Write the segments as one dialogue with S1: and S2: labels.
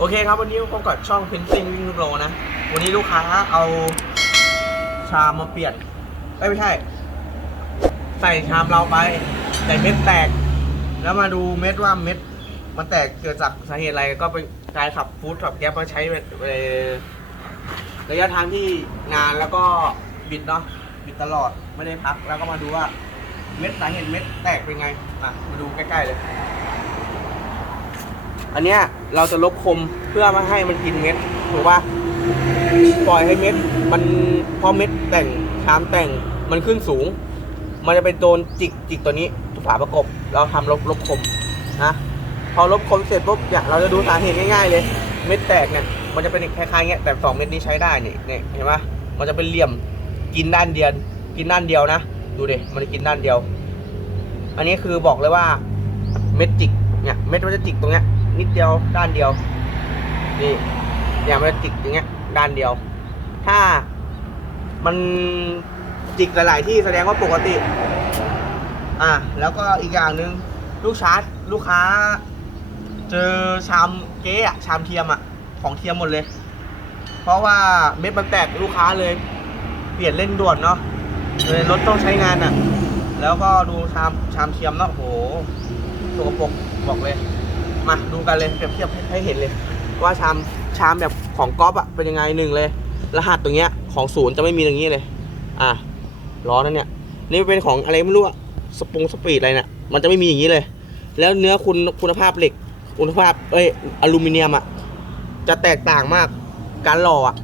S1: โอเคครับวันนี้พบกับช่องเพนซิงวิ่งทุกโลนะ วันนี้ลูกค้าเอาชามมาเปลี่ยนเอ้ยไม่ใช่ ใส่ชามเราไป แต่เม็ดแตก แล้วมาดูเม็ดว่าเม็ด มันแตกเกิดจากสาเหตุอะไรก็เป็นการขับฟู้ดขับแก๊ปมาใช้เอ่อระยะทางที่นานแล้วก็บิดเนาะบิดตลอดไม่ได้พักแล้วก็มาดูว่าเม็ดสาเหตุเม็ดแตกเป็นไงอะมาดูใกล้ๆเลย อันเนี้ย เราจะลบคมเพื่อม่ให้มันกินเม็ดถูกป่ะปล่อยให้เม็ด มันพอเม็ดแต่งชามแต่งมันขึ้นสูง มันจะไปโดนจิกจิกตัวนี้ฝาประกบ เราทำลบลบคมนะพอลบคมเสร็จปุ๊บเนี่ยเราจะดูสาเหตุง่ายๆเลย เม็ดแตกเนี่ยมันจะเป็นคล้ายๆเงี้ยแต่สองเม็ดนี้ใช้ได้นี่เนี่ยเห็นปะมันจะเป็นเหลี่ยมกินด้านเดียวกินด้านเดียวนะดูดิมันกินด้านเดียว อันนี้คือบอกเลยว่าเม็ดจิกเนี่ยเม็ดมันจะจิกตรงเนี้ย นิดเดียวด้านเดียวนี่เนี่ยมันจะจิกอย่างเงี้ยด้านเดียว ถ้ามันจิกหลาย ๆ ที่แสดงว่าปกติ อะแล้วก็อีกอย่างหนึ่งลูกชาร์จลูกค้า เจอชามเก๊อะชามเทียมอะของเทียมหมดเลย เพราะว่าเม็ดมันแตกลูกค้าเลย เปลี่ยนเร่งด่วนเนาะเลยรถต้องใช้งานอะแล้วก็ดูชามชามเทียมเนาะโอ้โหสกปรกบอกเลย มาดูกันเลยเปรียบเทียบให้เห็นเลย ว่าชามชามแบบของก๊อฟอะเป็นยังไงหนึ่งเลย รหัสตรงเนี้ยของศูนย์จะไม่มีอย่างนี้เลย อะล้อนั่นเนี่ยนี่เป็นของอะไรไม่รู้อะสปงสปีดอะไรเนี่ยมันจะไม่มีอย่างนี้เลย แล้วเนื้อคุณคุณภาพเหล็กคุณภาพเอ้ยอลูมิเนียมอะจะแตกต่างมากการหล่ออะ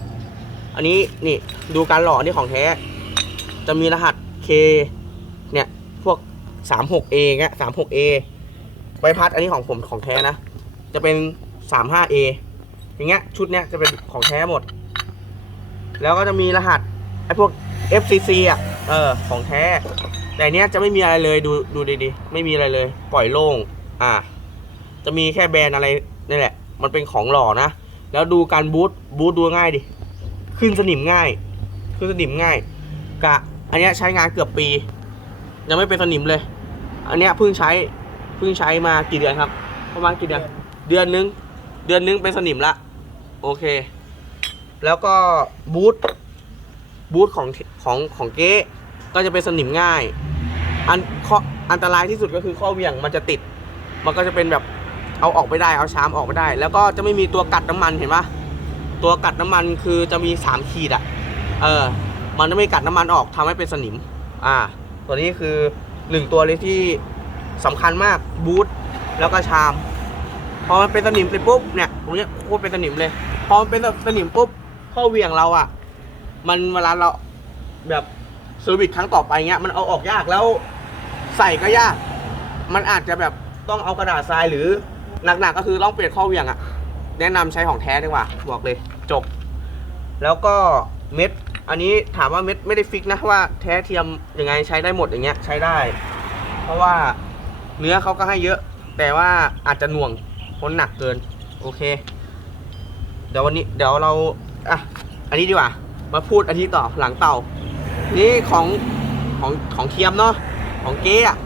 S1: อันนี้นี่ดูการหล่อนนี้ของแท้ จะมีรหัส K เนี่ยพวก 36A เงี้ย 36A ใบพัดอันนี้ของผมของแท้นะ จะเป็น 35A อย่างเงี้ยชุดเนี้ยจะเป็นของแท้หมด แล้วก็จะมีรหัสไอ้พวก FCC อะเออของแท้ แต่เนี้ยจะไม่มีอะไรเลยดูดูดีๆ ไม่มีอะไรเลย ปล่อยโล่งอ่า จะมีแค่แบรนด์อะไรนี่แหละ มันเป็นของหล่อนะ แล้วดูการบูทบูทดูง่ายดิ ขึ้นสนิมง่าย ขึ้นสนิมง่าย กะ อันเนี้ยใช้งานเกือบปี ยังไม่เป็นสนิมเลย อันเนี้ยเพิ่งใช้ เพิ่งใช้มากี่เดือนครับ ประมาณกี่เดือน เดือนนึง เดือนนึงเป็นสนิมละ โอเค แล้วก็บูทบูทของของของเก๊ก็จะเป็นสนิมง่าย อันข้ออันตรายที่สุดก็คือข้อเหวี่ยงมันจะติด มันก็จะเป็นแบบเอาออกไม่ได้เอาชามออกไม่ได้ แล้วก็จะไม่มีตัวกัดน้ำมันเห็นปะตัวกัดน้ำมันคือจะมีสามขีดอะเออ มันจะไม่กัดน้ำมันออกทำให้เป็นสนิม อ่า ตัวนี้คือหนึ่งตัวเลยที่ สำคัญมากบูทแล้วก็ชาม พอมันเป็นสนิมเสร็จปุ๊บเนี่ยตรงเนี้ยโคตรเป็นสนิมเลย พอมันเป็นสนิมปุ๊บข้อเหวี่ยงเราอะมันเวลาเราแบบเซอร์วิสครั้งต่อไปเงี้ยมันเอาออกยากแล้วใส่ก็ยาก มันอาจจะแบบต้องเอากระดาษทรายหรือหนักๆก็คือต้องเปลี่ยนข้อเหวี่ยงอะแนะนำใช้ของแท้ดีกว่าบอกเลยจบ แล้วก็เม็ดอันนี้ถามว่าเม็ดไม่ได้ฟิกนะว่าแท้เทียมยังไงใช้ได้หมดอย่างเงี้ยใช้ได้ เพราะว่า เนื้อเขาก็ให้เยอะ แต่ว่าอาจจะหน่วงพราะหนักเกิน โอเค เดี๋ยววันนี้เดี๋ยวเราอะอันนี้ดีกว่า มาพูดอันนี้ต่อหลังเต่า นี่ของของของเทียมเนาะของเก๊อะ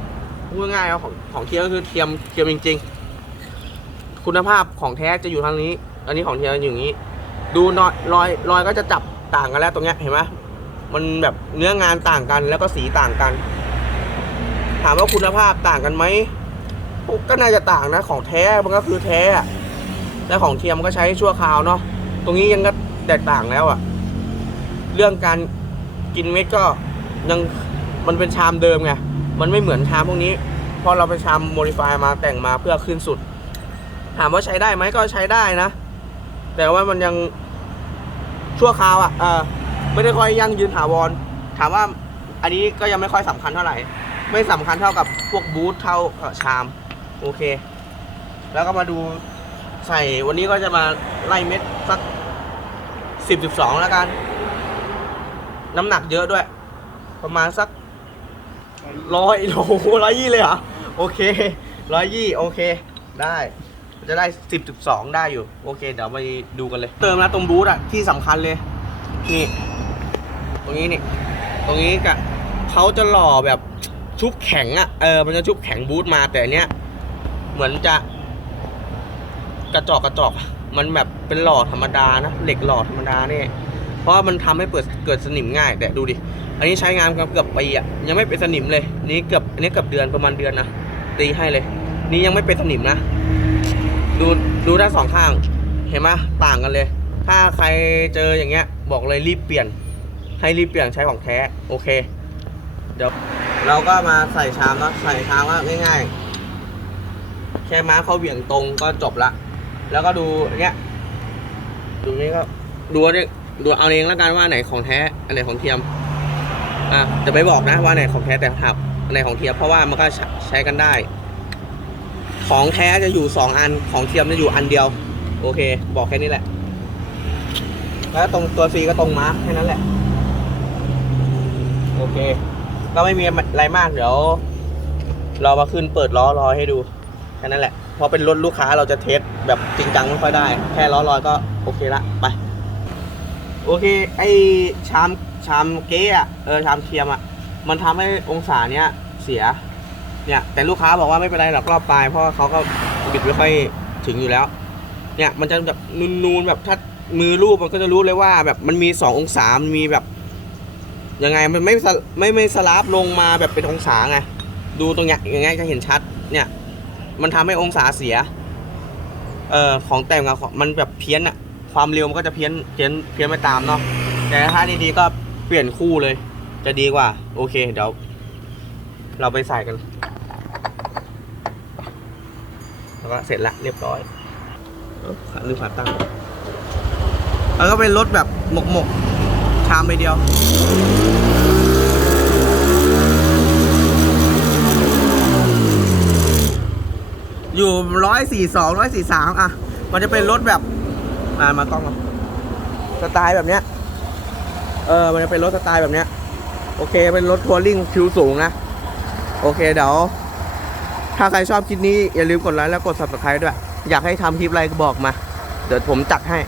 S1: พูดง่ายๆว่าของของเทียมก็คือเทียมเทียมจริง ๆ คุณภาพของแท้จะอยู่ทางนี้ อันนี้ของเทียมอยู่อย่างนี้ ดูรอยรอยรอยก็จะจับต่างกันแล้วตรงเนี้ยเห็นไหมมันแบบเนื้องานต่างกันแล้วก็สีต่างกัน ถามว่าคุณภาพต่างกันไหมก็น่าจะต่างนะของแท้มันก็คือแท้แต่ของเทียมก็ใช้ชั่วคราวเนาะตรงนี้ยังก็แตกต่างแล้วอะเรื่องการกินเม็ดก็ยังมันเป็นชามเดิมไงมันไม่เหมือนชามพวกนี้พอเราไปชามโมดิฟายมาแต่งมาเพื่อขึ้นสุด ถามว่าใช้ได้ไหมก็ใช้ได้นะ แต่ว่ามันยังชั่วคราวอะ่ะเออไม่ได้ค่อยยั่งยืนถาวร ถามว่าอันนี้ก็ยังไม่ค่อยสำคัญเท่าไหร่ ไม่สำคัญเท่ากับพวกบูธเท่าชาม โอเค แล้วก็มาดูใส่วันนี้ก็จะมาไล่เม็ดสักสิบสิบสองแล้วกัน น้ำหนักเยอะด้วย ประมาณสักร้อยโอ้โหร้อยยี่เลยเหรอ โอเคร้อยยี่โอเค ได้จะได้สิบจุดสองได้อยู่ โอเค เดี๋ยวไปดูกันเลย เติมนะตรงบูธอะที่สำคัญเลย นี่ ตรงนี้นี่ ตรงนี้กะเขาจะหล่อแบบ ชุบแข็งอะเออมันจะชุบแข็งบูธมาแต่อันเนี้ยเหมือนจะกระจอกกระจอก มันแบบเป็นหล่อธรรมดานะเหล็กหล่อธรรมดาเนี่ยเพราะว่ามันทำให้เปิดเกิดสนิมง่ายแต่ดูดิอันนี้ใช้งานกันเกือบปีอะยังไม่เป็นสนิมเลยนี่เกือบอันนี้เกือบเดือนประมาณเดือนนะตีให้เลย นี่ยังไม่เป็นสนิมนะ ดูดูด้านสองข้าง เห็นไหมต่างกันเลย ถ้าใครเจออย่างเงี้ย บอกเลยรีบเปลี่ยน ให้รีบเปลี่ยนใช้ของแท้โอเค เดี๋ยว เราก็มาใส่ชามนะใส่ชามก็ง่ายๆแค่ม้าเขาเหวี่ยงตรงก็จบละ แล้วก็ดูเนี้ย ดูนี่ก็ดูเอาดิดูเอาเองแล้วกันว่าไหนของแท้อันไหนของเทียม อะจะไม่บอกนะว่าไหนของแท้แต่ถับอันไหนของเทียมเพราะว่ามันก็ใช้ชกันได้ ของแท้จะอยู่สองอันของเทียมจะอยู่อันเดียว โอเค บอกแค่นี้แหละ แล้วตรงตัว C ก็ตรงมาร์คแค่นั้นแหละ โอเค ก็ไม่มีอะไรมากเดี๋ยวเรามาขึ้นเปิดล้อลอยให้ดูแค่นั้นแหละพราะเป็นรถลูกค้าเราจะเทสแบบจริงจังไม่ค่อยได้ แค่ล้อลอยก็โอเคละไป โอเค ไอชามชามเก๊อะเออชามเทียมอะมันทำให้องศาเนี้ยเสีย เนี่ย แต่ลูกค้าบอกว่าไม่เป็นไรหรอกรอบปลายเพราะเขาก็บิดไม่ค่อยถึงอยู่แล้ว เนี่ยมันจะแบบนูนๆแบบถ้ามือรูปมันก็จะรู้เลยว่าแบบมันมีสององศา มันมีแบบ ยังไงมันไม่สะไม่ไม่สลับลงมาแบบเป็นองศาไง ดูตรงเนี้ยอย่างเงี้ยจะเห็นชัด เนี่ย มันทำให้องศาเสีย เอ่อของแต่งองมันแบบเพี้ยนอะความเร็วมันก็จะเพี้ยนเพี้ยนเพี้ยนไปตามเนาะ แต่ถ้าดีๆก็เปลี่ยนคู่เลย จะดีกว่า โอเค เดี๋ยว เราไปใส่กัน แล้วก็เสร็จละเรียบร้อยเอ้าขาลืมขาตั้งแล้วก็เป็นรถแบบหมกหมกๆ ชามไปเดียวอยู่ร้อยสี่สองร้อยสี่สามอะ มันจะเป็นรถแบบ อ่ามากล้องมาสไตล์แบบเนี้ย เออ มันจะเป็นรถสไตล์แบบเนี้ย โอเค เป็นรถทัวริงคิวสูงนะ โอเค เดี๋ยว ถ้าใครชอบคลิปนี้ อย่าลืมกดไลค์แล้วกด subscribe ด้วย อยากให้ทำคลิปอะไรก็บอกมา เดี๋ยวผมจัดให้